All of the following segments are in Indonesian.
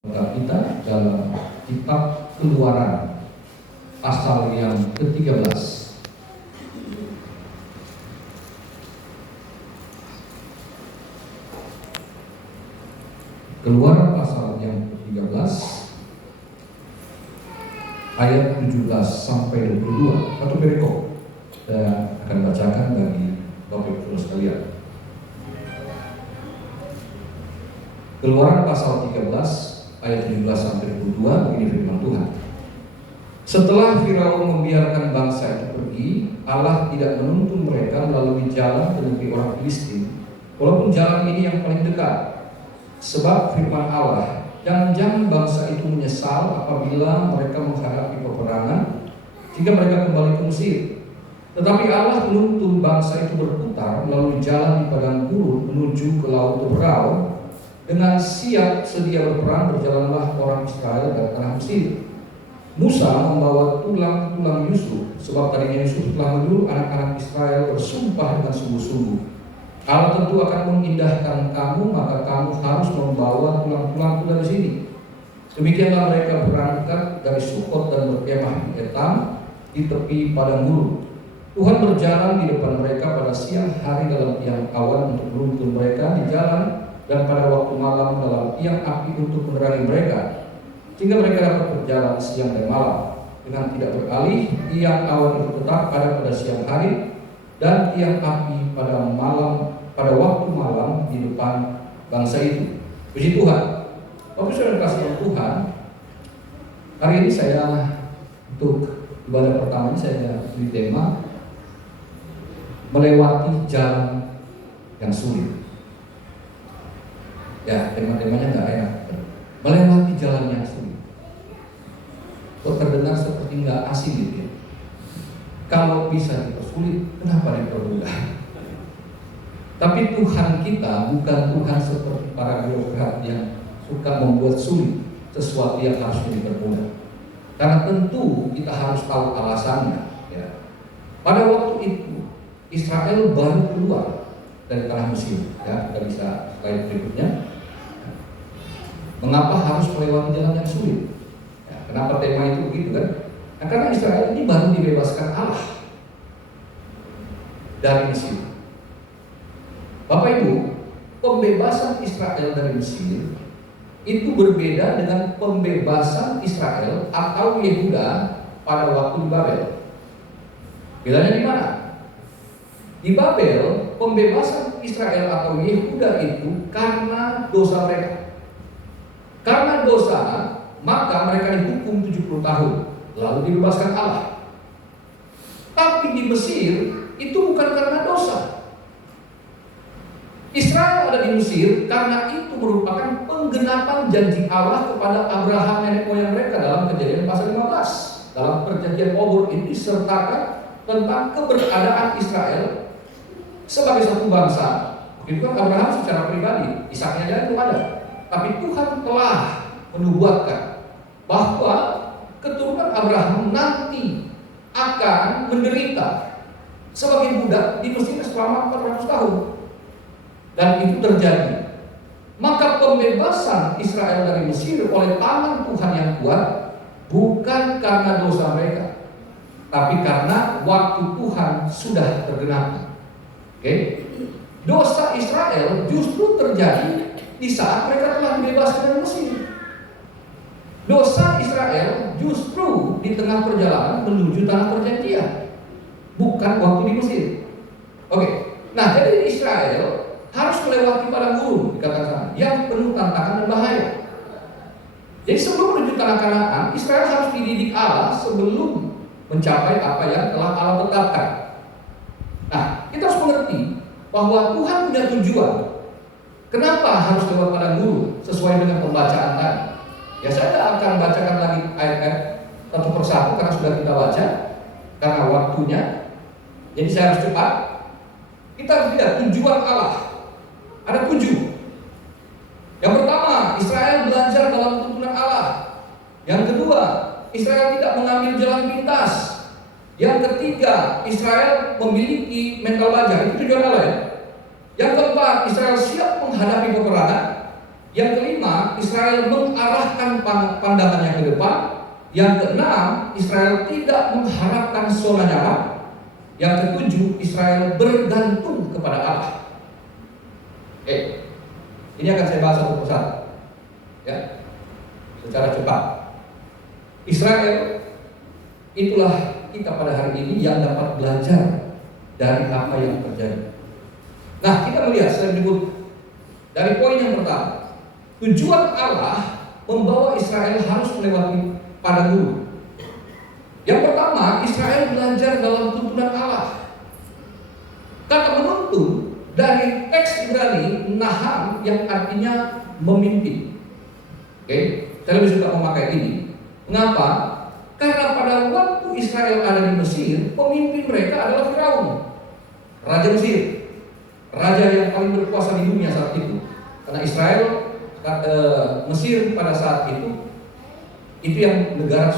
Kita dalam kitab Keluaran pasal yang ke-13. Keluaran pasal yang ke-13 ayat 17 sampai 22. Satu perikop saya akan bacakan bagi Bapak Ibu sekalian. Keluaran pasal 13 ayat 17 sampai 22, begini firman Tuhan. Setelah Firaun membiarkan bangsa itu pergi, Allah tidak menuntun mereka melalui jalan ke negeri orang Filistin, walaupun jalan ini yang paling dekat. Sebab firman Allah, jangan bangsa itu menyesal apabila mereka menghadapi peperangan, jika mereka kembali ke Mesir. Tetapi Allah menuntun bangsa itu berputar melalui jalan di padang gurun menuju ke laut Teberau. Dengan siap sedia berperang berjalanlah orang Israel dari tanah Mesir. Musa membawa tulang-tulang Yusuf, sebab tadinya Yusuf telah menyuruh anak-anak Israel bersumpah dengan sungguh-sungguh, Allah tentu akan mengindahkan kamu, maka kamu harus membawa tulang-tulangku dari sini. Demikianlah mereka berangkat dari Sukot dan berkemah di Etam di tepi padang gurun. Tuhan berjalan di depan mereka pada siang hari dalam tiang awan untuk menuntun mereka di jalan, dan pada waktu malam dalam tiang api untuk menerangi mereka, sehingga mereka dapat berjalan siang dan malam dengan tidak beralih. Tiang awan itu tetap ada pada siang hari, dan tiang api pada waktu malam di depan bangsa itu. Puji Tuhan. Bapak Saudara kasih Tuhan, hari ini saya untuk ibadah pertama ini saya beri tema melewati jalan yang sulit. Ya, tema-temanya nggak enak. Melewati jalan yang sulit. Kok terdengar seperti nggak asing gitu ya? Kalau bisa dipersulit, kenapa dipermudah? Tapi Tuhan kita bukan Tuhan seperti para birokrat yang suka membuat sulit sesuatu yang harusnya dipermudah. Karena tentu kita harus tahu alasannya. Ya. Pada waktu itu Israel baru keluar dari tanah Mesir. Ya, kita bisa slide berikutnya. Mengapa harus melewati jalan yang sulit? Ya, kenapa tema itu begitu kan? Nah, karena Israel ini baru dibebaskan Allah dari Mesir. Bapak Ibu, pembebasan Israel dari Mesir itu berbeda dengan pembebasan Israel atau Yehuda pada waktu di Babel. Bedanya di mana? Di Babel, pembebasan Israel atau Yehuda itu karena dosa mereka. Karena dosa, maka mereka dihukum 70 tahun, lalu dibebaskan Allah. Tapi di Mesir, itu bukan karena dosa. Israel ada di Mesir karena itu merupakan penggenapan janji Allah kepada Abraham nenek moyang mereka dalam Kejadian pasal 15. Dalam perjanjian Obor ini disertakan tentang keberadaan Israel sebagai satu bangsa. Itu kan Abraham secara pribadi, Ishaknya aja belum ada. Tapi Tuhan telah menubuatkan bahwa keturunan Abraham nanti akan menderita sebagai budak di Mesir selama 400 tahun. Dan itu terjadi. Maka pembebasan Israel dari Mesir oleh tangan Tuhan yang kuat bukan karena dosa mereka, tapi karena waktu Tuhan sudah tergenapi. Oke? Dosa Israel justru terjadi di saat mereka telah dibebaskan dari Mesir. Dosa Israel justru di tengah perjalanan menuju tanah perjanjian, bukan waktu di Mesir. Oke. Nah, jadi Israel harus melewati padang gurun, dikatakan, yang penuh tantangan dan bahaya. Jadi sebelum menuju tanah Kanaan, Israel harus dididik Allah sebelum mencapai apa yang telah Allah tetapkan. Nah, kita harus mengerti bahwa Tuhan punya tujuan. Kenapa harus lewat padang gurun sesuai dengan pembacaan tadi? Ya, saya tidak akan bacakan lagi ayat-ayat satu persatu karena sudah kita baca, karena waktunya. Jadi saya harus cepat. Kita harus lihat tujuan Allah. Ada 7. Yang pertama, Israel belajar dalam tuntunan Allah. Yang kedua, Israel tidak mengambil jalan pintas. Yang ketiga, Israel memiliki mental baja. Itu tujuan Allah ya. Yang keempat, Israel siap menghadapi peperangan. Yang kelima, Israel mengarahkan pandangannya ke depan. Yang keenam, Israel tidak mengharapkan zona nyaman. Yang ketujuh, Israel bergantung kepada Allah. Ini akan saya bahas satu persatu, ya, secara cepat. Israel, itulah kita pada hari ini yang dapat belajar dari apa yang terjadi. Nah, kita melihat saya menyebut dari poin yang pertama. Tujuan Allah membawa Israel harus melewati padang gurun. Yang pertama, Israel belajar dalam tuntunan Allah. Kata menuntun dari teks Ibrani Naham yang artinya memimpin. Saya lebih suka memakai ini. Mengapa? Karena pada waktu Israel ada di Mesir, pemimpin mereka adalah Firaun, raja Mesir, raja yang paling berkuasa di dunia saat itu. Karena Israel, Mesir pada saat itu yang negara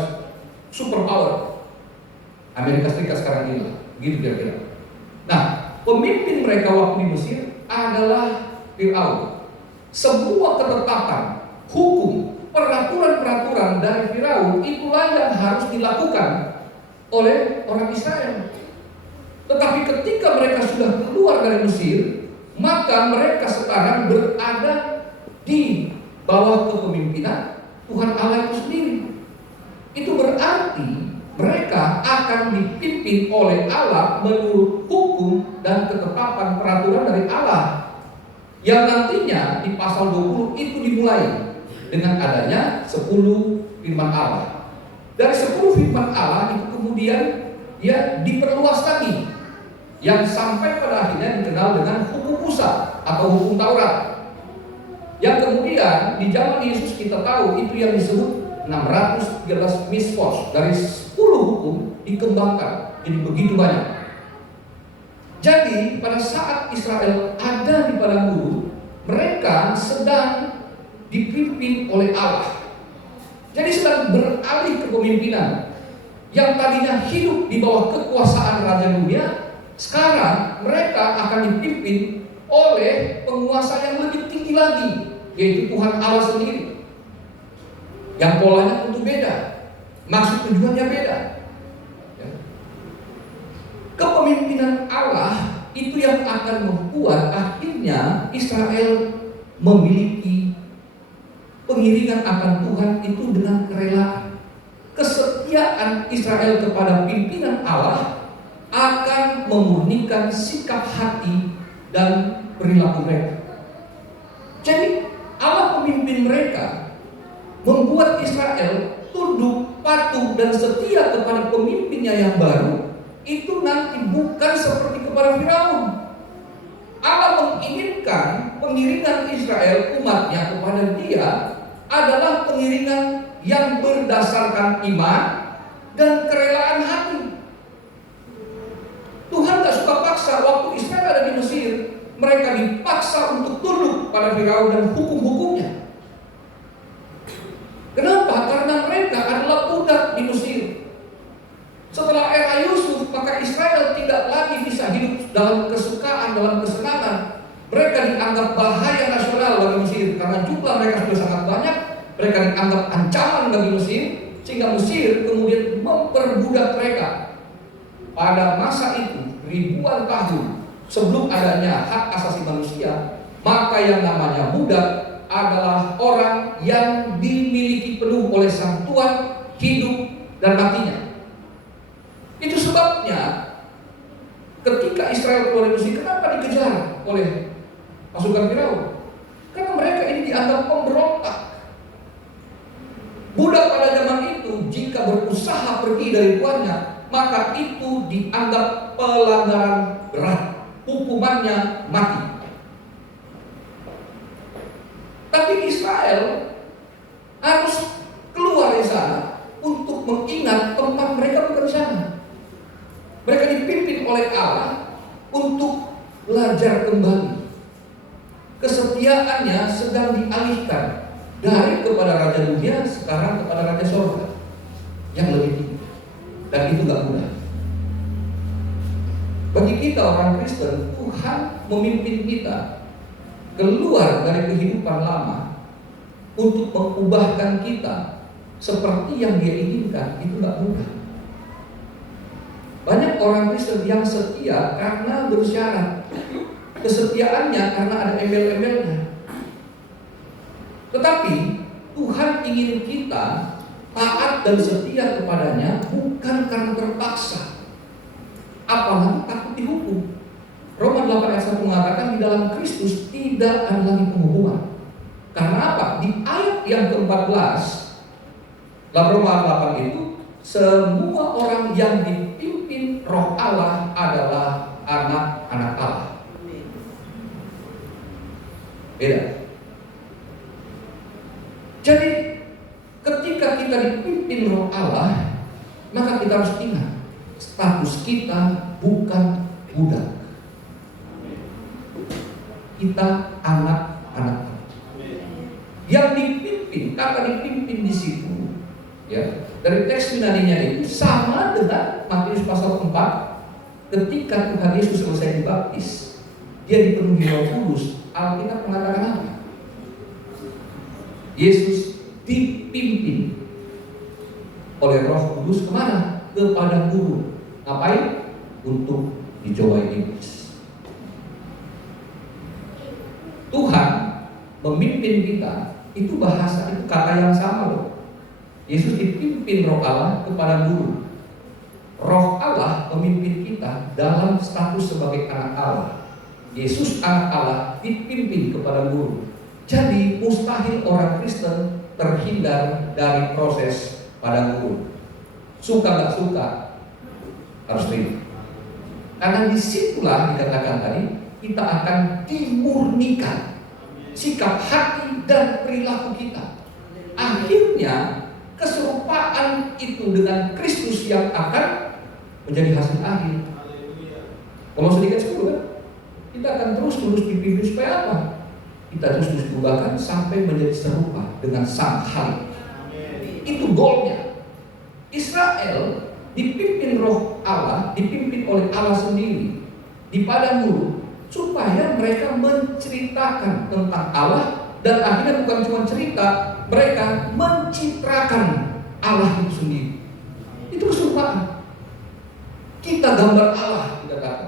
superpower. Amerika Serikat sekarang ini, gitu kira-kira. Nah, pemimpin mereka waktu di Mesir adalah Firaun. Sebuah ketetapan, hukum, peraturan-peraturan dari Firaun itulah yang harus dilakukan oleh orang Israel. Tetapi ketika mereka sudah keluar dari Mesir, maka mereka sekarang berada di bawah kepemimpinan Tuhan Allah itu sendiri. Itu berarti mereka akan dipimpin oleh Allah menurut hukum dan ketetapan peraturan dari Allah, yang nantinya di pasal 20 itu dimulai dengan adanya 10 firman Allah. Dari 10 firman Allah itu kemudian ya diperluas lagi, yang sampai pada akhirnya dikenal dengan hukum Musa atau hukum Taurat, yang kemudian di zaman Yesus kita tahu itu yang disebut 613 mitzvot. Dari 10 hukum dikembangkan jadi begitu banyak. Jadi pada saat Israel ada di padang gurun, mereka sedang dipimpin oleh Allah. Jadi sedang beralih kepemimpinan. Yang tadinya hidup di bawah kekuasaan raja dunia, sekarang mereka akan dipimpin oleh penguasa yang lebih tinggi lagi, yaitu Tuhan Allah sendiri. Yang polanya tentu beda, maksud tujuannya beda. Kepemimpinan Allah itu yang akan membuat akhirnya Israel memiliki pengiringan akan Tuhan itu dengan kerelaan. Kesetiaan Israel kepada pimpinan Allah akan memurnikan sikap hati dan perilaku mereka. Jadi Allah pemimpin mereka membuat Israel tunduk, patuh dan setia kepada pemimpinnya yang baru. Itu nanti bukan seperti kepada Firaun. Allah menginginkan pengiringan Israel umatnya kepada dia adalah pengiringan yang berdasarkan iman dan kerelaan hati. Tuhan gak suka paksa. Waktu Israel ada di Mesir, mereka dipaksa untuk tunduk pada Firaun dan hukum-hukumnya. Kenapa? Karena mereka adalah budak di Mesir. Setelah era Yusuf, maka Israel tidak lagi bisa hidup dalam kesukaan, dalam kesenangan. Mereka dianggap bahaya nasional bagi Mesir karena jumlah mereka sudah sangat banyak. Mereka dianggap ancaman bagi Mesir, sehingga Mesir kemudian memperbudak mereka. Pada masa itu, ribuan tahun sebelum adanya hak asasi manusia, maka yang namanya budak adalah orang yang dimiliki penuh oleh sang Tuhan, hidup dan matinya. Itu sebabnya ketika Israel keluar dari Mesir, kenapa dikejar oleh pasukan Firaun? Karena mereka ini dianggap pemberontak. Budak pada zaman itu jika berusaha pergi dari tuannya, maka itu dianggap pelanggaran berat, hukumannya mati. Tapi Israel harus keluar dari sana untuk mengingat tempat mereka bukan di sana. Mereka dipimpin oleh Allah untuk belajar kembali. Kesetiaannya sedang dialihkan dari kepada raja dunia sekarang kepada raja surga yang lebih tinggi. Dan itu gak mudah. Bagi kita orang Kristen, Tuhan memimpin kita keluar dari kehidupan lama untuk mengubahkan kita seperti yang Dia inginkan itu nggak mudah. Banyak orang Kristen yang setia karena bersyarat, kesetiaannya karena ada embel-embelnya. Tetapi Tuhan ingin kita taat dan setia kepadanya bukan karena terpaksa, apalagi takut dihukum. Roma 8 ayat 1 mengatakan di dalam Kristus tidak ada lagi penghukuman. Karena apa? Di ayat yang ke-14 dalam Roma 8 itu, semua orang yang dipimpin Roh Allah adalah anak-anak Allah. Beda. Jadi ketika kita dipimpin Roh Allah, maka kita harus ingat status kita bukan budak. Kita anak-anak Allah. Yang dipimpin, kata dipimpin di situ, ya, dari teks Yunaninya itu sama dengan Matius pasal 4 ketika Tuhan Yesus selesai dibaptis, Dia dipenuhi Roh Kudus. Alkitab mengatakan apa? Yesus dipimpin oleh Roh Kudus kemana? Kepada guru. Ngapain? Untuk dicobai iblis. Tuhan memimpin kita, itu bahasa, itu kata yang sama loh. Yesus dipimpin Roh Allah kepada guru. Roh Allah memimpin kita dalam status sebagai anak Allah. Yesus anak Allah dipimpin kepada guru. Jadi mustahil orang Kristen terhindar dari proses pada guru. Suka gak suka harus terima. Karena disitulah dikatakan tadi kita akan dimurnikan sikap hati dan perilaku kita. Akhirnya keserupaan itu dengan Kristus yang akan menjadi hasil akhir. Kalau sedikit sepuluh kan, kita akan terus-terus dipimpin supaya apa? Kita terus diubahkan sampai menjadi serupa dengan Sang Khalik. Itu goalnya. Israel dipimpin Roh Allah, dipimpin oleh Allah sendiri di padang gurun, supaya mereka menceritakan tentang Allah, dan akhirnya bukan cuma cerita, mereka mencitrakan Allah itu sendiri. Itu keserupaan. Kita gambar Allah, kita kata.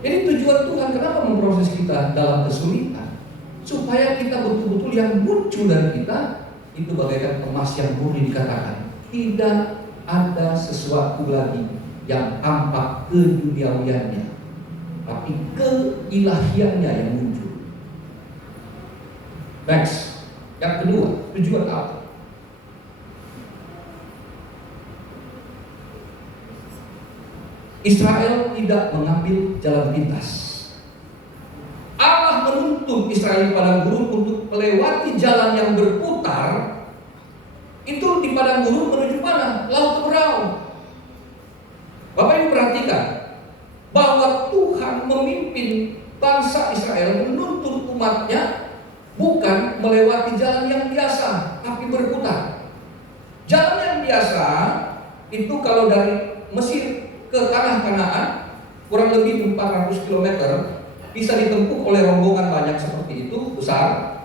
Jadi tujuan Tuhan kenapa memproses kita dalam kesulitan, supaya kita betul-betul yang muncul dari kita itu bagaikan emas yang murni, dikatakan tidak ada sesuatu lagi yang tampak keduniawiannya, tapi keilahiannya yang muncul. Next, yang kedua, tujuan apa? Israel tidak mengambil jalan pintas. Allah menuntun Israel di padang gurun untuk melewati jalan yang berputar. Itu di padang gurun menuju mana? Laut Teberau. Bapak Ibu perhatikan bahwa Tuhan memimpin bangsa Israel, menuntun umatnya bukan melewati jalan yang biasa, tapi berputar. Jalan yang biasa itu kalau dari Mesir ke tanah Kanaan kurang lebih 400 km, bisa ditempuh oleh rombongan banyak seperti itu, besar.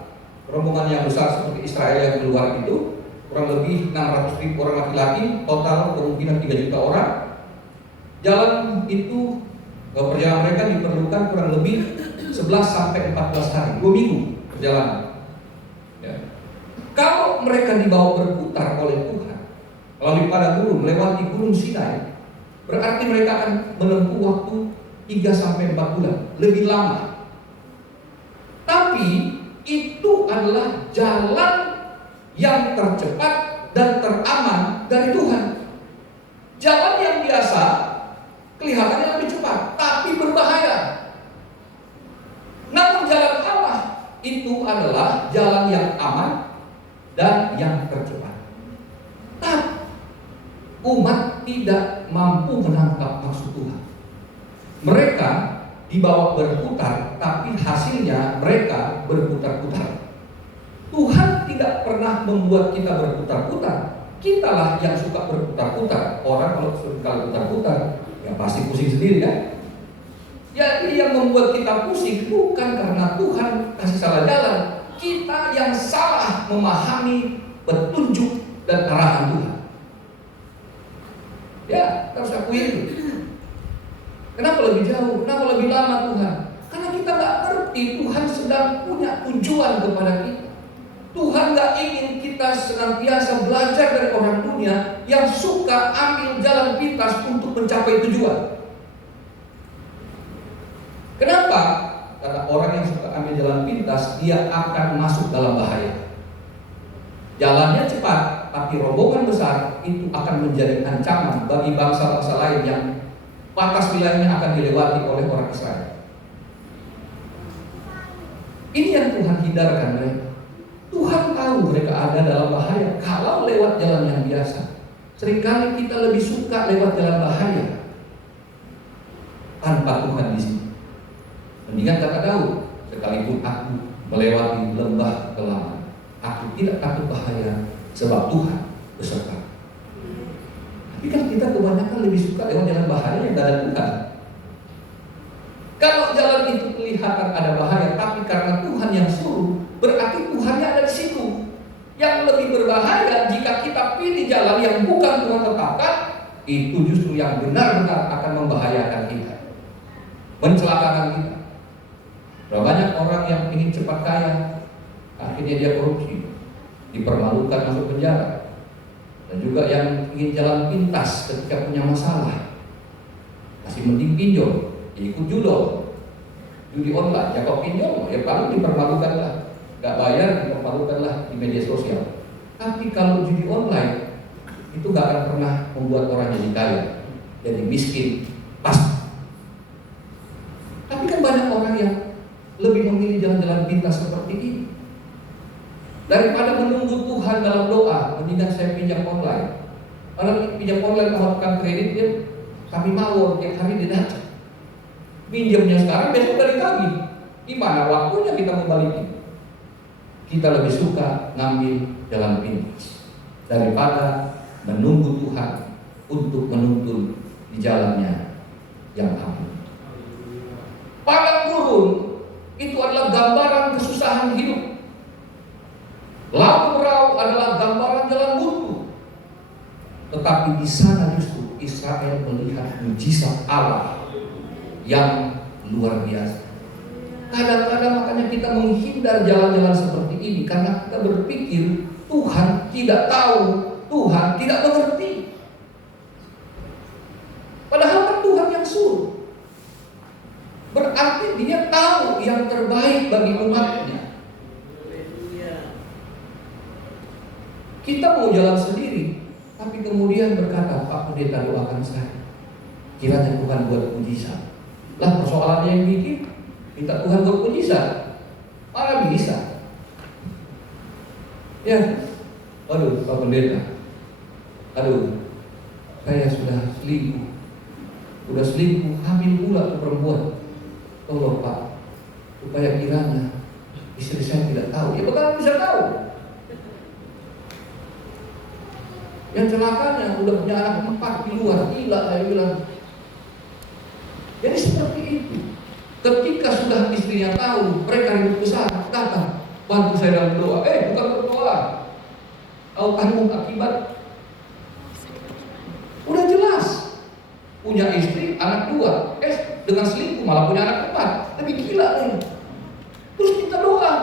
Rombongan yang besar seperti Israel yang keluar itu kurang lebih 600.000 orang laki-laki, total kemungkinan 3 juta orang. Jalan itu, perjalanan mereka diperlukan kurang lebih 11 sampai 14 hari, 2 minggu perjalanan. Ya. Kalau mereka dibawa berputar oleh Tuhan melalui padang gurun, melewati gunung Sinai, berarti mereka akan menempuh waktu 3 sampai 4 bulan, lebih lama. Tapi itu adalah jalan yang tercepat dan teraman dari Tuhan. Jalan yang biasa kelihatannya lebih cepat, tapi berbahaya. Namun jalan Allah itu adalah jalan yang aman dan yang tercepat. Tapi umat tidak mampu menangkap maksud Tuhan. Mereka dibawa berputar, tapi hasilnya mereka berputar-putar. Tuhan tidak pernah membuat kita berputar-putar. Kitalah yang suka berputar-putar. Orang kalau sekali putar-putar, ya pasti pusing sendiri kan? Jadi yang membuat kita pusing bukan karena Tuhan kasih salah jalan, kita yang salah memahami petunjuk dan arahan Tuhan. Ya, kita harus akui itu. Kenapa lebih jauh? Kenapa lebih lama Tuhan? Karena kita nggak ngerti Tuhan sedang punya tujuan kepada kita. Tuhan nggak ingin kita senantiasa belajar dari orang dunia yang suka ambil jalan pintas untuk mencapai tujuan. Kenapa? Karena orang yang suka ambil jalan pintas, dia akan masuk dalam bahaya. Jalannya cepat, tapi rombongan besar itu akan menjadi ancaman bagi bangsa-bangsa lain yang batas wilayahnya akan dilewati oleh orang Israel. Ini yang Tuhan hindarkan mereka. Tuhan tahu mereka ada dalam bahaya kalau lewat jalan yang biasa. Seringkali kita lebih suka lewat jalan bahaya tanpa Tuhan di sini. Mendingan kata Daud, sekalipun aku melewati lembah kelaman, aku tidak takut bahaya sebab Tuhan beserta. Tapi kan kita kebanyakan lebih suka lewat jalan bahaya yang tidak ada Tuhan. Kalau jalan itu kelihatan ada bahaya, tapi karena Tuhan yang suruh, berarti Tuhannya ada di situ. Yang lebih berbahaya jika kita pilih jalan yang bukan Tuhan tetapkan, itu justru yang benar-benar akan membahayakan kita, mencelakakan kita. Berapa banyak orang yang ingin cepat kaya, akhirnya dia korupsi, dipermalukan masuk penjara. Dan juga yang ingin jalan pintas ketika punya masalah, masih mending pinjol, ikut judi online. Ya kalau pinjol, ya paling dipermalukan lah, nggak bayar dipermalukan lah di media sosial. Tapi kalau judi online itu nggak akan pernah membuat orang jadi kaya, jadi miskin, pasti. Tapi kan banyak orang yang lebih memilih jalan-jalan pintas seperti ini. Daripada menunggu Tuhan dalam doa, mendingan saya pinjam online. Karena pinjam online melakukan kredit dia, kami mau tiap hari dia datang. Pinjamnya sekarang, besok udah ditagih. Gimana waktunya kita membalikin? Kita lebih suka ngambil jalan pintas daripada menunggu Tuhan untuk menuntun di jalannya yang aman. Padang gurun itu adalah gambaran kesusahan hidup. Laut Merau adalah gambaran jalan buntu. Tetapi di sana justru Israel melihat mujizat Allah yang luar biasa. Kadang-kadang makanya kita menghindar jalan-jalan seperti ini karena kita berpikir Tuhan tidak tahu, Tuhan tidak mengerti. Padahal kan Tuhan yang suruh. Berarti dia tahu yang terbaik bagi umatnya. Kita mau jalan sendiri, tapi kemudian berkata, Pak Pendeta doakan saya, kiranya Tuhan buat mujizat. Lah persoalannya yang bikin, minta Tuhan buat mujizat, mana bisa? Ya, aduh Pak Pendeta, aduh saya sudah selingkuh, hamil pula tuh perempuan. Tolong Pak, supaya kiranya istri saya tidak tahu. Ya bagaimana bisa tahu? Yang celakanya udah punya anak 4 di luar, gila saya bilang. Jadi seperti itu. Ketika sudah istrinya tahu, mereka hidup besar, datang bantu saya dalam doa. Bukan berdoa, tahu tanggung akibat. Udah jelas, punya istri, anak 2, dengan selingkuh malah punya anak 4, lebih gila nih. Terus kita doa,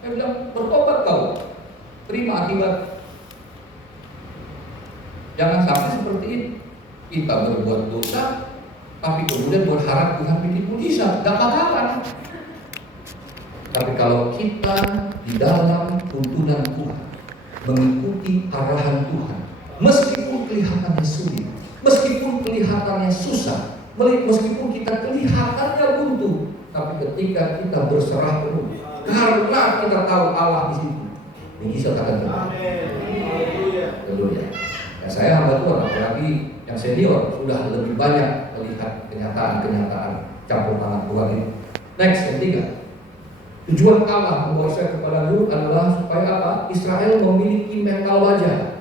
saya bilang bertobat kau, terima akibat. Jangan sampai seperti ini. Kita berbuat dosa, tapi kemudian berharap Tuhan bikin mujizat, gak bakalan. Tapi kalau kita di dalam tuntunan Tuhan, mengikuti arahan Tuhan, meskipun kelihatannya sulit, meskipun kelihatannya susah, meskipun kita kelihatannya buntu, tapi ketika kita berserah penuh, karena kita tahu Allah di situ, mujizat akan terjadi. Haleluya. Ya, saya hamba Tuhan, apalagi yang senior sudah lebih banyak melihat kenyataan-kenyataan campur tangan Tuhan ini. Next, yang 3. Tujuan Allah membawa saya kepada Lut adalah supaya apa? Israel memiliki mental baja.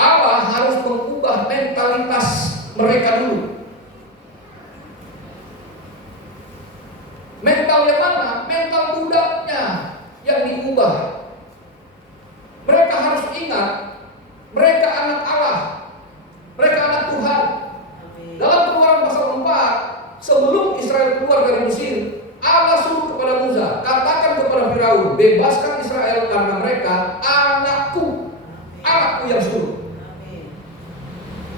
Allah harus mengubah mentalitas mereka dulu. Mental yang mana? Mental budaknya diubah. Mereka harus ingat, mereka anak Allah, mereka anak Tuhan. Dalam Keluaran pasal 4, sebelum Israel keluar dari Mesir, Allah suruh kepada Musa, katakan kepada Firaun, bebaskan Israel karena mereka anakku, anakku yang suruh.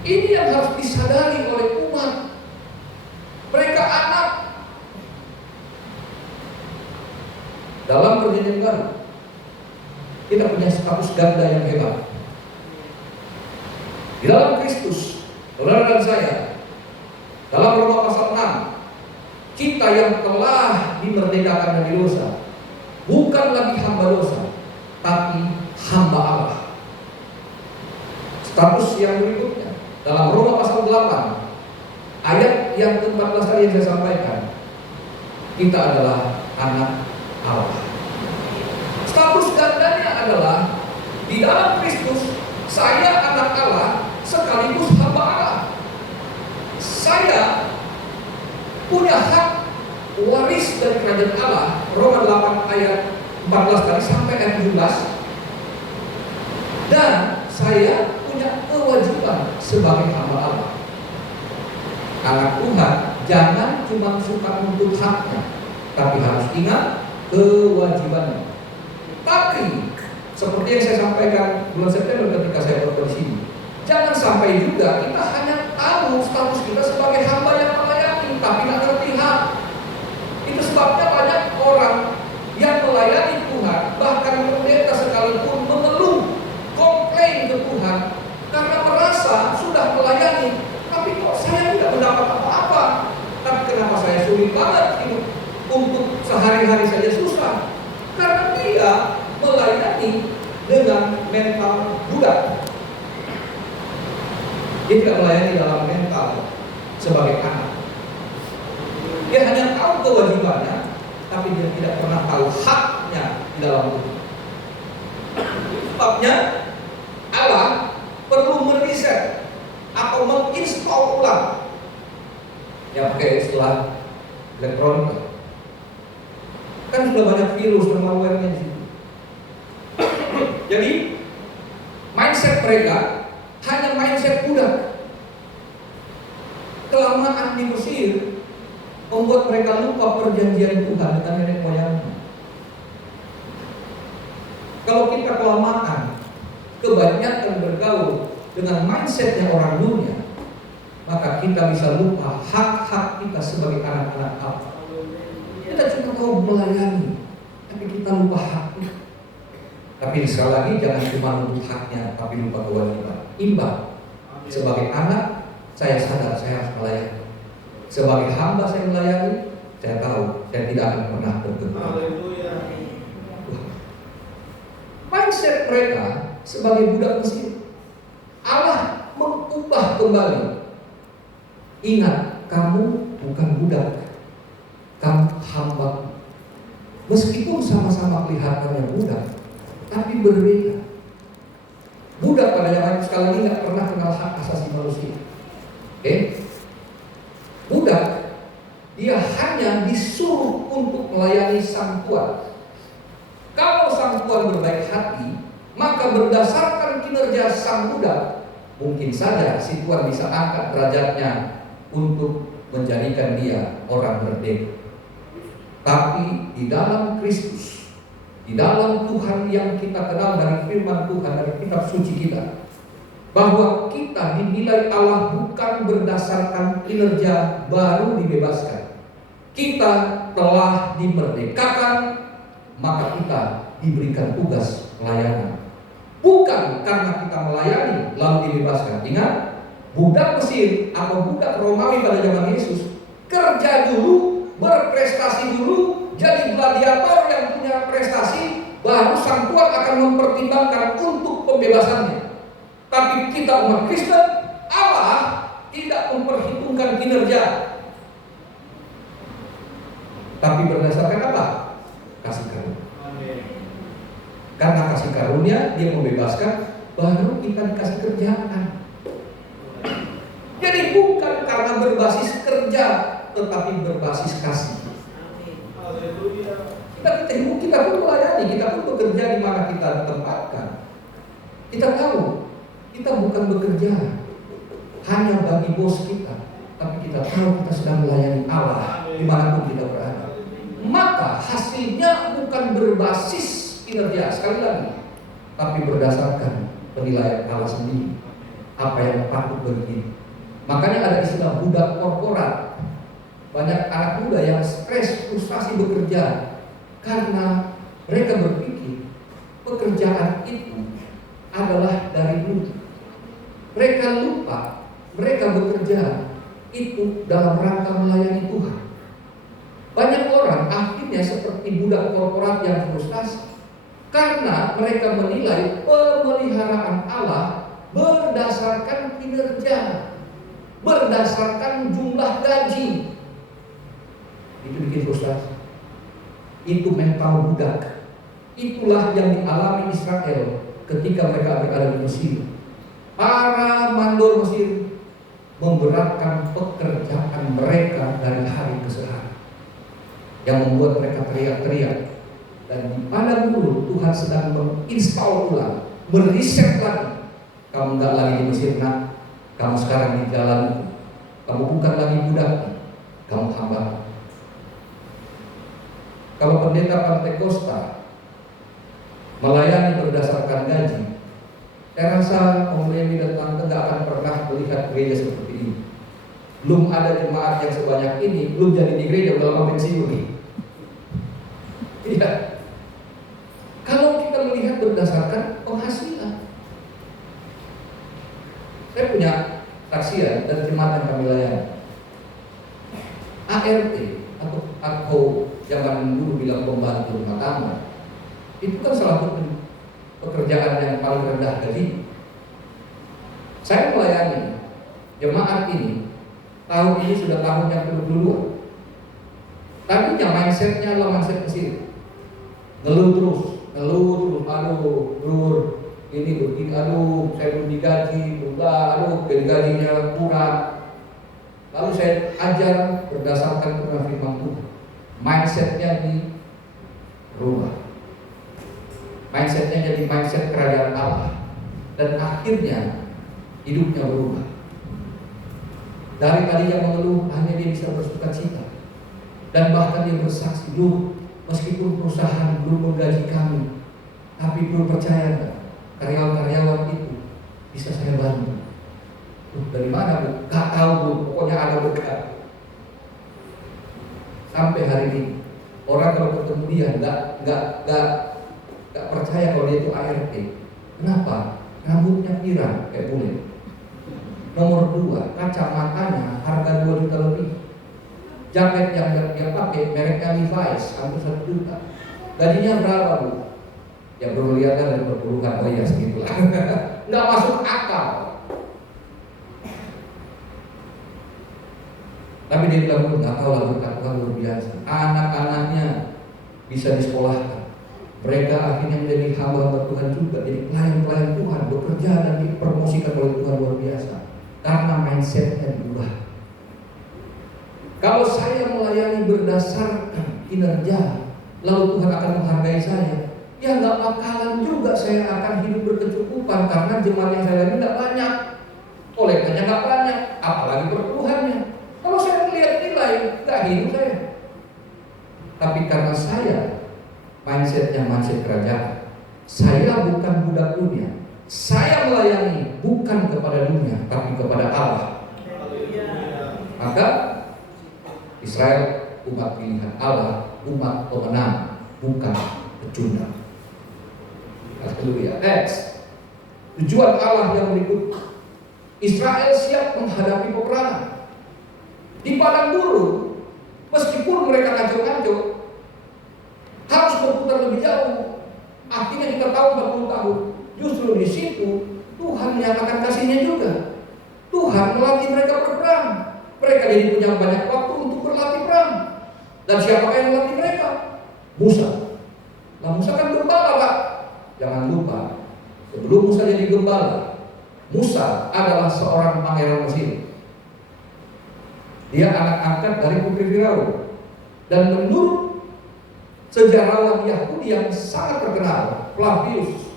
Ini yang harus disadari oleh umat. Mereka anak. Dalam Perjanjian Baru, kita punya status ganda yang hebat. Di dalam Kristus, saudara dan saya, dalam Roma pasal 6, kita yang telah dimerdekakan dari dosa, bukan lagi hamba dosa, tapi hamba Allah. Status yang berikutnya, dalam Roma pasal 8, ayat yang ke-14 tadi yang saya sampaikan, kita adalah anak Allah. Status gandanya adalah di dalam Kristus, saya anak Allah sekaligus hamba Allah. Saya punya hak waris dari kerajaan Allah. Roma 8 ayat 14 tadi sampai ayat 17. Dan saya punya kewajiban sebagai hamba Allah. Anak Tuhan jangan cuma suka menuntut haknya, tapi harus ingat kewajibannya. Tapi seperti yang saya sampaikan bulan September ketika saya berada di sini, jangan sampai juga kita hanya tahu status kita sebagai hamba yang melayani, tapi tidak ngerti hak. Itu sebabnya banyak orang yang melayani Tuhan, bahkan pendeta sekalipun mengeluh, komplain ke Tuhan karena merasa sudah melayani, tapi kok saya tidak mendapat apa-apa. Tapi kenapa saya sulit banget hidup untuk sehari-hari saja susah? Karena dia melayani dengan mental budak. Dia tidak melayani dalam mental sebagai anak. Dia hanya tahu kewajibannya, tapi dia tidak pernah tahu haknya di dalam itu. Sebabnya Allah perlu meriset atau menginstall ulang, ya pakai istilah elektronik. Kan sudah banyak virus dan malware-nya di situ. Jadi mindset mereka hanya mindset budak. Kelamaan di Mesir membuat mereka lupa perjanjian Tuhan dengan nenek moyangnya. Kalau kita kelamaan kebanyakan bergaul dengan mindsetnya orang dunia, maka kita bisa lupa hak-hak kita sebagai anak-anak Allah. Kita cuma tahu melayani, tapi kita lupa haknya. Tapi sekali lagi jangan cuma nuntut haknya, tapi lupa kewajiban. Imbang. Sebagai anak, saya sadar saya harus melayani. Sebagai hamba saya melayani, saya tahu saya tidak akan pernah bergembira. Mindset mereka sebagai budak Mesir, Allah mengubah kembali. Ingat, kamu bukan budak, kamu hamba. Meskipun sama-sama kelihatannya budak, tapi berbeda. Budak pada zaman sekali lagi nggak pernah kenal hak asasi manusia. Budak, dia hanya disuruh untuk melayani sang tuan. Kalau sang tuan berbaik hati, maka berdasarkan kinerja sang budak, mungkin saja si tuan bisa angkat derajatnya untuk menjadikan dia orang merdeka. Tapi di dalam Kristus, di dalam Tuhan yang kita kenal dari firman Tuhan, dari kitab suci kita, bahwa kita dinilai Allah bukan berdasarkan kinerja baru dibebaskan. Kita telah dimerdekakan, maka kita diberikan tugas pelayanan. Bukan karena kita melayani lalu dibebaskan. Ingat, budak Mesir atau budak Romawi pada zaman Yesus kerja dulu, berprestasi dulu, jadi gladiator yang punya prestasi, baru sang tuan akan mempertimbangkan untuk pembebasannya. Tapi kita umat Kristen, Allah tidak memperhitungkan kinerja, tapi berdasarkan apa? Kasih karunia. Karena kasih karunia dia membebaskan, baru kita dikasih kerjaan. Jadi bukan karena berbasis kerja, tetapi berbasis kasih. Kita kita pun melayani, kita pun bekerja di mana kita ditempatkan. Kita tahu kita bukan bekerja hanya bagi bos kita, tapi kita tahu kita sedang melayani Allah dimanapun kita berada. Maka hasilnya bukan berbasis kinerja, sekali lagi, tapi berdasarkan penilaian Allah sendiri, apa yang patut bagi. Makanya ada istilah budak korporat. Banyak anak muda yang stres, frustrasi bekerja karena mereka berpikir pekerjaan itu adalah dari dulu. Mereka lupa mereka bekerja itu dalam rangka melayani Tuhan. Banyak orang akhirnya seperti budak korporat yang frustasi karena mereka menilai pemeliharaan Allah berdasarkan kinerja, berdasarkan jumlah gaji. Itu bikin frustasi. Itu mental budak. Itulah yang dialami Israel ketika mereka berada di Mesir. Para mandor Mesir memberatkan pekerjaan mereka dari hari ke hari, yang membuat mereka teriak-teriak. Dan di padang gurun Tuhan sedang menginstal ulang, meriset lagi. Kamu tidak lagi di Mesir, nak. Kamu sekarang di jalan. Kamu bukan lagi budak, kamu hamba. Kalau pendeta Pantekosta melayani berdasarkan gaji, saya rasa Om Lewi dan Tante tidak akan pernah melihat gereja seperti ini. Belum ada jemaat yang sebanyak ini, belum jadi di gereja, udah lama pensiun nih. Tidak. Kalau kita melihat berdasarkan penghasilan, saya punya saksian dan jemaat yang kami layani. ART atau zaman dulu bilang pembantu rumah tangga, itu kan salah satu pekerjaan yang paling rendah gaji. Saya melayani jemaat ini, tahun ini sudah tahun yang ke-22. Tadinya mindsetnya adalah mindset Mesir, ngeluh terus, aduh, Lur, ini begini, aduh, saya belum digaji, aduh, gajinya kurang. Lalu saya ajar berdasarkan firman Tuhan. Mindsetnya dirubah. Mindsetnya jadi mindset kerajaan Allah. Dan akhirnya hidupnya berubah. Dari tadinya mengeluh, hanya dia bisa bersuka cita. Dan bahkan dia bersaksi, Lur, meskipun perusahaan belum menggaji kami, tapi belum percaya enggak, karyawan-karyawan itu bisa saya bantu. Dari mana, Bu? Gak tahu, Bu, pokoknya ada berkat. Sampai hari ini orang kalau ketemu dia nggak percaya kalau dia itu ART. Kenapa? Rambutnya pirang kayak bule. Nomor 2, kacamatanya harga 2 juta lebih. Jaket yang dia pakai mereknya Levi's hampir 1 juta. Gajinya berapa, Bu? Ya berlian dan berpuluhan. Oh iya segitulah. Nggak masuk akal. Tapi dia bilang, nggak tahu lah berkat Tuhan luar biasa. Anak-anaknya bisa disekolahkan. Mereka akhirnya menjadi hamba-hamba Tuhan juga, jadi pelayan-pelayan Tuhan, bekerja dan dipromosikan oleh Tuhan luar biasa. Karena mindsetnya diubah. Kalau saya melayani berdasarkan kinerja, lalu Tuhan akan menghargai saya, ya nggak bakalan juga saya akan hidup berkecukupan karena jemaat yang saya layani nggak banyak, kolektanya nggak banyak, apalagi perpuluhannya. Kalau saya melihat nilai, nggak hidup saya. Tapi karena saya mindsetnya mindset kerajaan, saya bukan budak dunia. Saya melayani bukan kepada dunia, tapi kepada Allah. Maka Israel umat pilihan Allah, umat pemenang, bukan pecundang. Haleluya. Next, tujuan Allah yang berikut, Israel siap menghadapi peperangan. Di padang gurun, meskipun mereka ngaco-ngaco, harus berputar lebih jauh. Akhirnya kita tahu 40 tahun. Justru di situ Tuhan menyatakan kasihnya juga. Tuhan melatih mereka berperang. Mereka jadi punya banyak waktu untuk berlatih perang. Dan siapakah yang melatih mereka? Musa. Nah, Musa kan gembala, Pak. Jangan lupa, sebelum Musa jadi gembala, Musa adalah seorang pangeran Mesir. Dia anak angkat dari putri Firaun. Dan menurut sejarawan Yahudi yang sangat terkenal, Flavius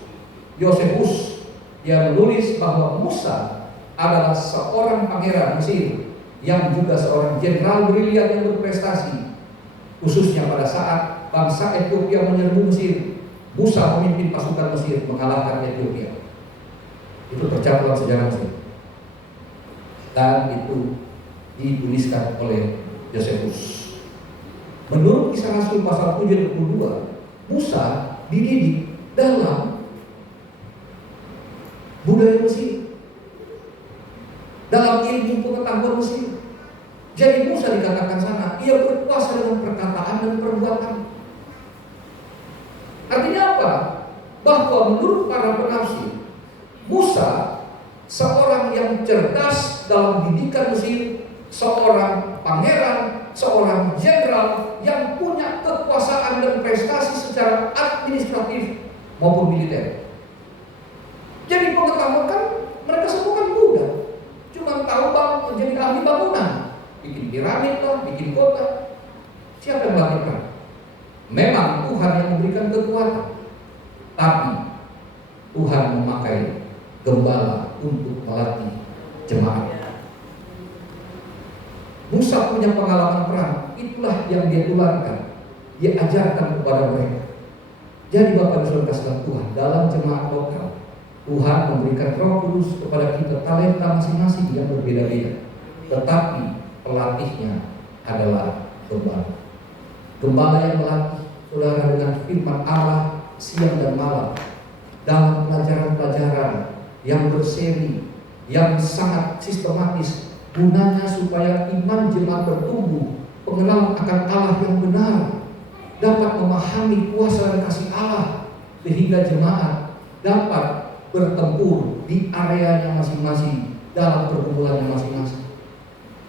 Josephus, dia menulis bahwa Musa adalah seorang pangeran Mesir yang juga seorang jenderal brilian yang berprestasi, khususnya pada saat bangsa Ethiopia menyerbu Mesir. Musa memimpin pasukan Mesir mengalahkan Ethiopia. Itu tercatat dalam sejarah Mesir, dan itu dituliskan oleh Josephus. Menurut Kisah Rasul pasal 7:22, Musa dididik dalam budaya Mesir, dalam ilmu pengetahuan Mesir. Jadi Musa dikatakan sana, ia berkuasa dengan perkataan dan perbuatan. Artinya apa? Bahwa menurut para penafsir, Musa seorang yang cerdas dalam didikan Mesir, seorang pangeran, seorang jenderal yang punya kekuasaan dan prestasi secara administratif maupun militer. Jadi pengetahuan kan mereka semua kan muda, cuma tahu jadi ahli bangunan, bikin piramid lah, bikin kota. Siapa yang melakukan? Memang Tuhan yang memberikan kekuatan, tapi Tuhan memakai gembala untuk melatih jemaat. Musa punya pengalaman perang, itulah yang dia tularkan, dia ajarkan kepada mereka. Jadi Bapak dan Saudara sekalian Tuhan, dalam jemaat lokal, Tuhan memberikan Roh Kudus kepada kita talenta masing-masing yang berbeda-beda, tetapi pelatihnya adalah gembala. Gembala yang melatih saudara dengan firman Allah siang dan malam, dalam pelajaran-pelajaran yang berseri, yang sangat sistematis. Gunanya supaya iman jemaat bertumbuh, pengenalan akan Allah yang benar, dapat memahami kuasa dan kasih Allah, sehingga jemaat dapat bertempur di areanya masing-masing, dalam pergumulannya masing-masing.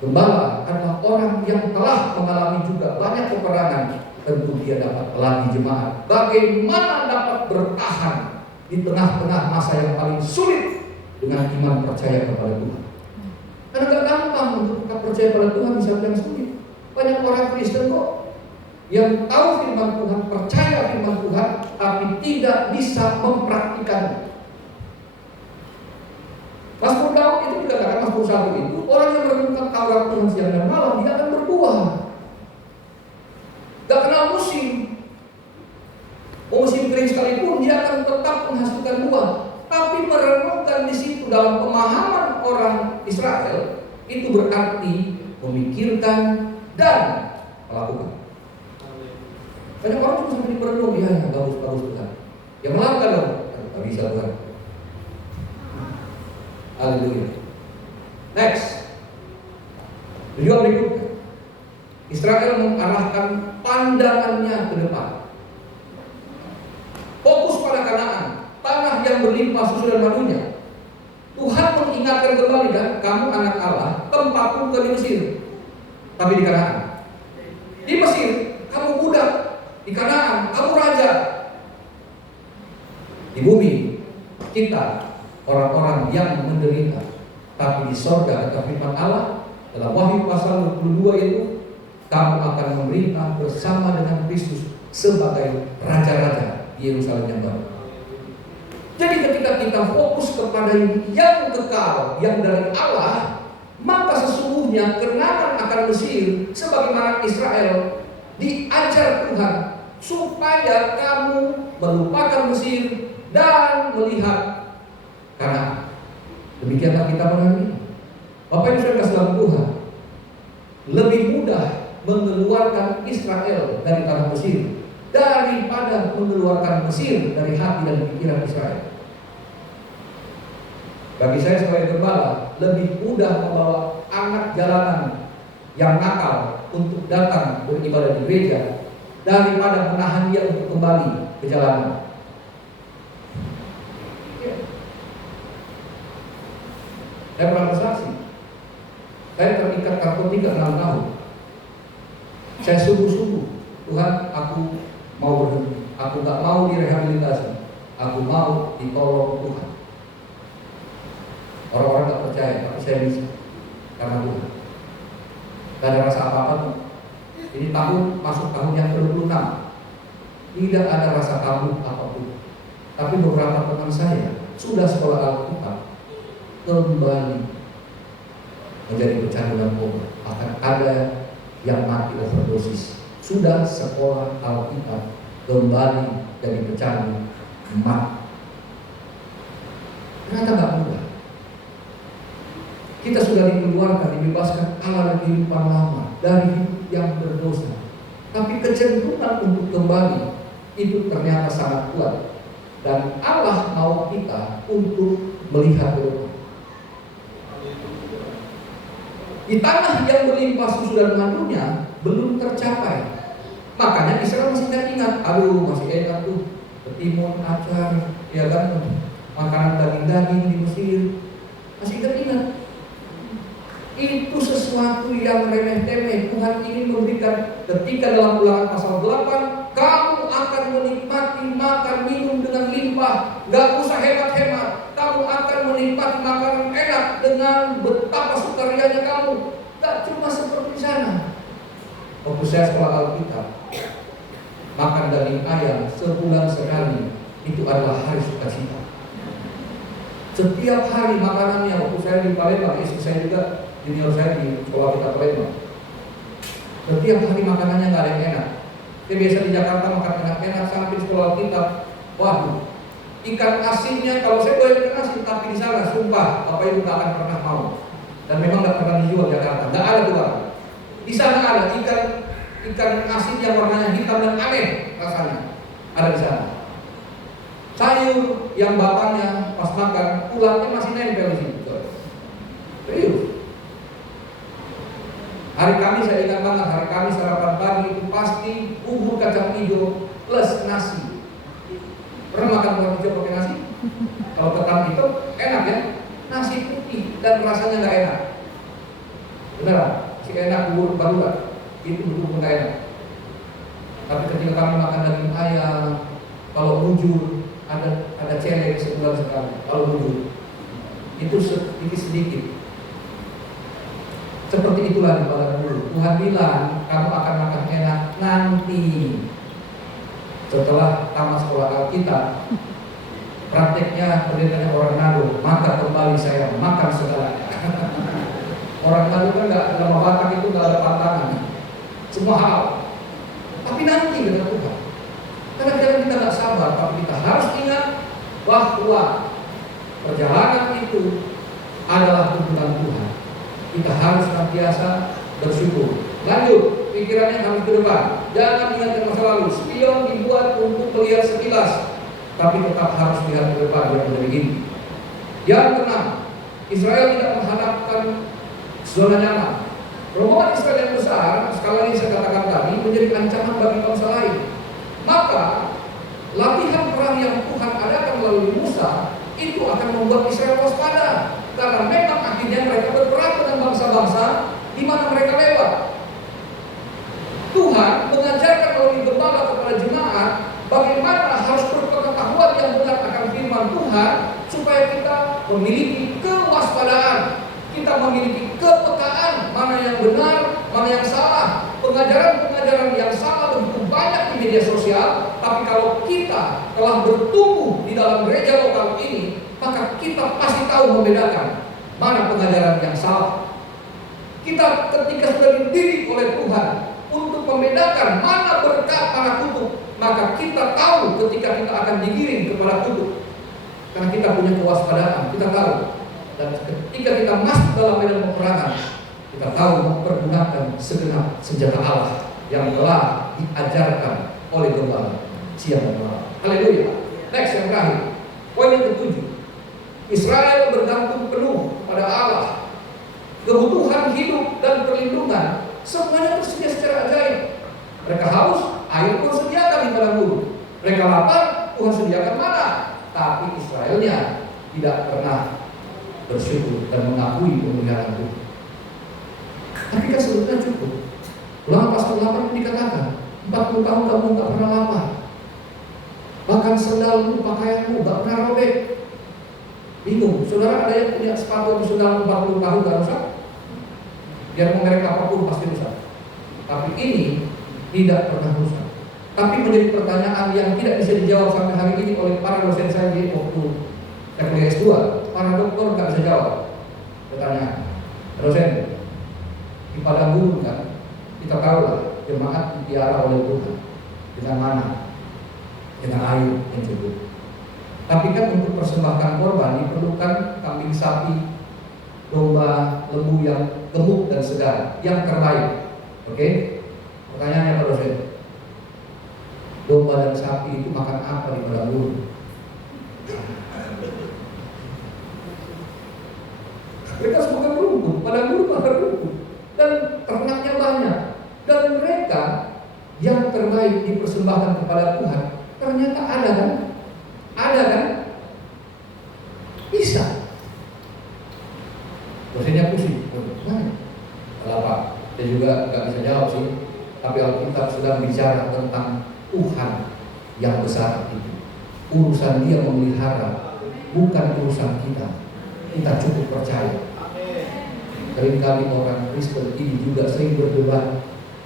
Gembala adalah orang yang telah mengalami juga banyak peperangan. Tentu dia dapat melatih jemaat bagaimana dapat bertahan di tengah-tengah masa yang paling sulit dengan iman percaya kepada Tuhan. Karena gak gampang untuk kita percaya pada Tuhan di saat yang sulit. Banyak orang Kristen kok yang tahu firman Tuhan, percaya firman Tuhan, tapi tidak bisa mempraktikkan. Mazmur Daud itu dikatakan, Mazmur 1 itu, orang yang merenungkan Taurat Tuhan siang dan malam, dia akan berbuah. Gak kenal musim. Musim kering sekalipun dia akan tetap menghasilkan buah. Tapi merenungkan di situ dalam pemahaman orang Israel itu berarti memikirkan dan melakukan. Banyak orang cuma sampai merenung, ya bagus Tuhan. Yang melakukan dong, tak bisa Tuhan. Haleluya. Next, video berikutnya. Israel mengarahkan pandangannya ke depan. Fokus pada Kanaan, tanah yang berlimpah susu dan madunya. Tuhan mengingatkan kembali kan, kamu anak Allah, tempatmu bukan di Mesir, tapi di Kanaan. Di Mesir kamu budak, di Kanaan kamu raja. Di bumi kita orang-orang yang menderita, tapi di sorga kata firman Allah dalam Wahyu pasal 22 itu, kamu akan memerintah bersama dengan Kristus sebagai raja-raja di Yerusalem yang baru. Jadi ketika kita fokus kepada yang kekal, yang dari Allah, maka sesungguhnya kenangan akan Mesir sebagaimana Israel diajar Tuhan supaya kamu melupakan Mesir dan melihat Kanaan. Demikianlah kita mengalami. Bapak Ibu Saudara dalam Tuhan, lebih mudah mengeluarkan Israel dari tanah Mesir daripada mengeluarkan Mesir dari hati dan pikiran Israel. Bagi saya sebagai gembala, lebih mudah membawa anak jalanan yang nakal untuk datang beribadah di gereja daripada menahan dia untuk kembali ke jalanan. Ya. Saya pernah bersaksi, saya terikat narkotika 6 tahun. Saya sungguh-sungguh, Tuhan, aku mau berhenti, aku gak mau direhabilitasi, aku mau ditolong Tuhan. Orang-orang gak percaya, tapi saya bisa karena Tuhan. Gak ada rasa apa-apa tuh. Ini tahun masuk tahun yang ke-26. tidak ada rasa takut apapun. Tapi beberapa teman saya sudah sekolah Alkitab kembali menjadi pecandu narkoba. Bahkan ada yang mati overdosis. Sudah sekolah Alkitab kembali jadi pecandu mati. Ternyata gak mudah. Kita sudah dikeluarkan, dibebaskan Allah dari kehidupan lama, dari hidup yang berdosa. Tapi kecenderungan untuk kembali itu ternyata sangat kuat. Dan Allah mau kita untuk melihat ke depan. Di tanah yang berlimpah susu dan madunya belum tercapai. Makanya Israel masih ingat, aduh masih enak tuh ketimun, acar, ya kan, makanan daging-daging di Mesir. Masih ingat. Itu sesuatu yang remeh-temeh. Tuhan ingin memberikan ketika dalam Ulangan pasal 8, kamu akan menikmati makan minum dengan limpah, gak usah hemat-hemat. Kamu akan menikmati makanan enak dengan betapa sukarianya kamu. Gak cuma seperti sana. Waktu saya sekolah Alkitab, makan daging ayam sebulan sekali itu adalah hari sukacita. Setiap hari makanannya. Waktu saya di Palembang, istri saya juga junior saya di sekolah kita Palembang. Setiap hari makanannya nggak ada yang enak. Saya biasa di Jakarta makan enak-enak, sampai di sekolah kita, waduh, ikan asinnya kalau saya boleh ikan asin, tapi di sana sumpah Bapak Ibu nggak akan pernah mau. Dan memang nggak pernah dijual di Jakarta, nggak ada tuh Pak. Di sana ada ikan asin yang warnanya hitam dan aneh rasanya, ada di sana. Sayur yang batangnya pas makan, tulangnya masih nempel di situ. Serius. Hari Kamis saya ingat banget, hari Kamis sarapan pagi itu pasti bubur kacang hijau plus nasi. Pernah makan bubur hijau pakai nasi? Kalau ketan itu enak ya, nasi putih dan rasanya nggak enak. Beneran, si enak bubur barulah, itu betul-betul nggak enak. Tapi ketika kami makan daging ayam, kalau bujur ada celeng sebulan sekali. Kalau bujur itu sedikit-sedikit. Seperti itulah di pada dulu. Tuhan bilang kamu akan makan enak nanti. Setelah tamat sekolah Alkitab, prakteknya pendetanya orang Nado, maka kembali saya makan segalanya. Orang Nado kan nggak dalam Batak itu nggak ada pantangan, semua hal. Tapi nanti dengan Tuhan. Kadang-kadang kita nggak sabar, tapi kita harus ingat bahwa perjalanan itu adalah tuntunan Tuhan. Kita harus senantiasa bersyukur. Lanjut, pikirannya harus ke depan. Jangan ingat masa lalu. Spion dibuat untuk melihat sekilas, tapi tetap harus lihat ke depan yang menjadi ini. Yang keenam, Israel tidak menghadapkan zona nyaman. Rombongan Israel yang besar, sekali lagi saya katakan tadi, menjadi ancaman bagi bangsa lain. Maka latihan perang yang Tuhan adakan melalui Musa itu akan membuat Israel waspada. Karena memang akhirnya mereka berperang dengan bangsa-bangsa di mana mereka lewat. Tuhan mengajarkan melalui gembala kepada jemaat bagaimana harus berpengetahuan yang benar akan firman Tuhan supaya kita memiliki kewaspadaan, kita memiliki kepekaan mana yang benar, mana yang salah. Pengajaran-pengajaran yang salah begitu banyak di media sosial, tapi kalau kita telah bertumbuh di dalam gereja lokal ini, maka kita pasti tahu membedakan mana pengajaran yang salah. Kita ketika sudah dididik oleh Tuhan untuk membedakan mana berkat, mana kutuk, maka kita tahu ketika kita akan digiring kepada kutuk. Karena kita punya kewaspadaan, kita tahu. Dan ketika kita masuk dalam medan peperangan, kita tahu mempergunakan segenap senjata Allah yang telah diajarkan oleh gembala siang dan malam. Haleluya. Next, yang terakhir, poin yang ketujuh. Israel bergantung penuh pada Allah. Kebutuhan hidup dan perlindungan semuanya tersedia secara ajaib. Mereka haus, air pun sediakan di padang gurun. Mereka lapar, Tuhan sediakan mana. Tapi Israelnya tidak pernah bersyukur dan mengakui pemeliharaan Tuhan. Tapi kan sebetulnya cukup. Ulangan pasal 8 dikatakan 40 tahun kamu gak pernah lapar. Bahkan sendalmu, pakaianmu gak pernah robek. Bingung, saudara ada yang punya sepatu di sendal 40 tahun gak rusak? Biar mau merek apapun pasti rusak. Tapi ini tidak pernah rusak. Tapi menjadi pertanyaan yang tidak bisa dijawab sampai hari ini oleh para dosen saya di waktu saya kuliah S2. Para dokter nggak bisa jawab pertanyaan. Dosen, di padang gurun kan, kita tahu lah jemaat dipiara oleh Tuhan. Dengan mana? Dengan air yang cukup. Tapi kan untuk persembahkan korban diperlukan kambing sapi, domba, lembu yang gemuk dan segar, yang terbaik. Oke? Pertanyaannya Pak dosen, domba dan sapi itu makan apa di padang gurun? Mereka semua makan rumput, padang gurun makan rumput, dan ternaknya banyak. Dan mereka yang terbaik dipersembahkan kepada Tuhan, ternyata ada kan? Ada kan? Bisa. Dosennya pusing. Kalau Pak, saya juga nggak bisa jawab sih. Tapi Alkitab sudah bicara tentang Tuhan yang besar itu. Urusan Dia memelihara, bukan urusan kita. Kita cukup percaya. Seringkali orang Kristen ini juga sering berdebat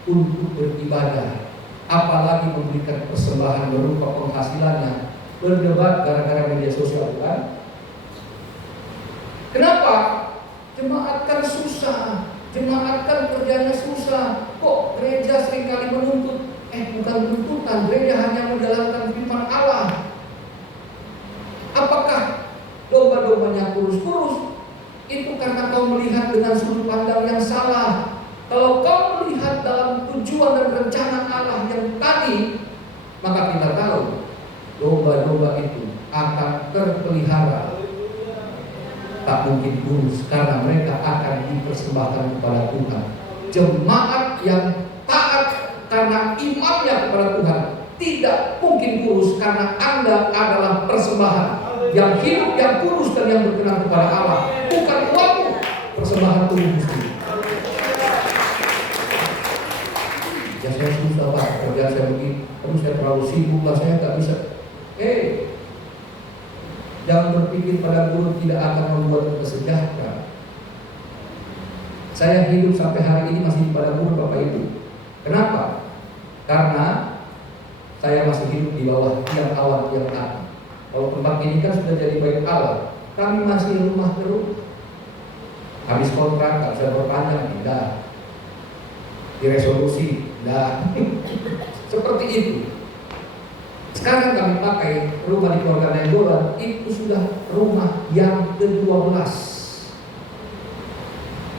untuk beribadah, apalagi memberikan persembahan berupa penghasilannya. Berdebat gara-gara media sosial, kan? Kenapa? Jemaat kan susah, jemaat kan kerjanya susah. Kok gereja seringkali menuntut? Bukan tuntutan, gereja hanya menjalankan firman Allah. Apakah domba-dombanya kurus-kurus? Itu karena kau melihat dengan sudut pandang yang salah. Kalau kau melihat dalam tujuan dan rencana Allah yang tadi, maka kita tahu domba-domba itu akan terpelihara. Tak mungkin kurus karena mereka akan dipersembahkan kepada Tuhan. Jemaat yang taat karena imannya kepada Tuhan tidak mungkin kurus karena Anda adalah persembahan yang hidup, yang kurus dan yang berkenan kepada Allah. Bukan uangmu, persembahan tubuh sendiri. Ya saya susah Pak, kerjaan saya begini, saya terlalu sibuk lah, saya nggak bisa. Jangan berpikir pada guru tidak akan membuat kesejahteraan. Saya hidup sampai hari ini masih di padang gurun Bapak Ibu. Kenapa? Karena saya masih hidup di bawah tiang awan yang api. Kalau tempat ini kan sudah jadi bait Allah, kami masih rumah terus. Habis kontrak tak bisa berpanjang, tidak. Diresolusi, tidak. Seperti itu. Sekarang kami pakai rumah di keluarga Nainggolan, itu sudah rumah yang ke-12.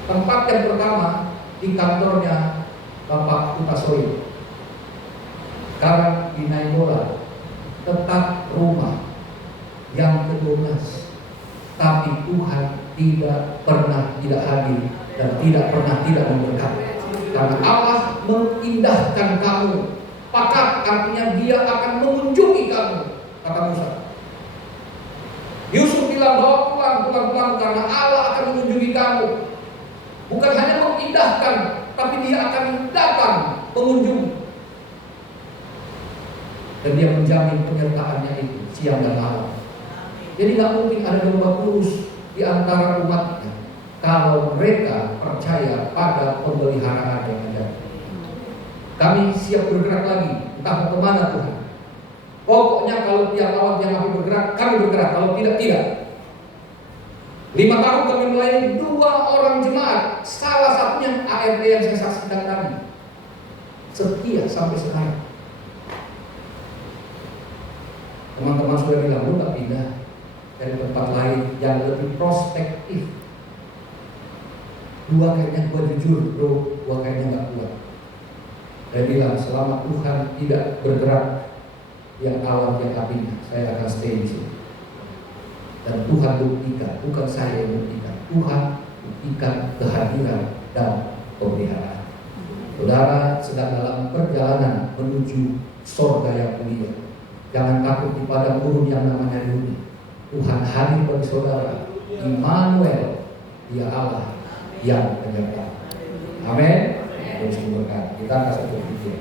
Tempat yang pertama di kantornya Bapak Utasoy. Sekarang di Nainggolan tetap rumah yang ke-12. Tapi Tuhan tidak pernah tidak hadir dan tidak pernah tidak memberkati. Karena Allah mengindahkan kamu. Maka artinya Dia akan mengunjungi kamu, kata Musa. Yusuf bilang bahwa pulang karena Allah akan mengunjungi kamu. Bukan hanya mengindahkan, tapi Dia akan datang mengunjungi. Dan Dia menjamin penyertaannya itu siang dan malam. Jadi nggak mungkin ada domba kurus di antara umatnya kalau mereka percaya pada pemeliharaan yang ada. Kami siap bergerak lagi, entah ke mana Tuhan. Pokoknya kalau tiap awan yang api bergerak, kami bergerak. Kalau tidak, tidak. 5 tahun kami melayani 2 orang jemaat. Salah satunya ART yang saya saksikan tadi. Setia sampai sekarang. Teman-teman sudah bilang, lu gak pindah dari tempat lain yang lebih prospektif. 2 kayaknya gua jujur bro, 2 kayaknya gak kuat. Saya bilang selama Tuhan tidak bergerak yang awan yang apinya, saya akan stay di sini. Dan Tuhan buktikan, bukan saya yang buktikan. Tuhan buktikan kehadiran dan pemeliharaan. Saudara sedang dalam perjalanan menuju surga yang mulia. Jangan takut di padang gurun yang namanya dunia. Tuhan hadir bagi saudara. Immanuel, Dia Allah yang penyerta. Amin. Terus berkat. Kita kasih berpikir.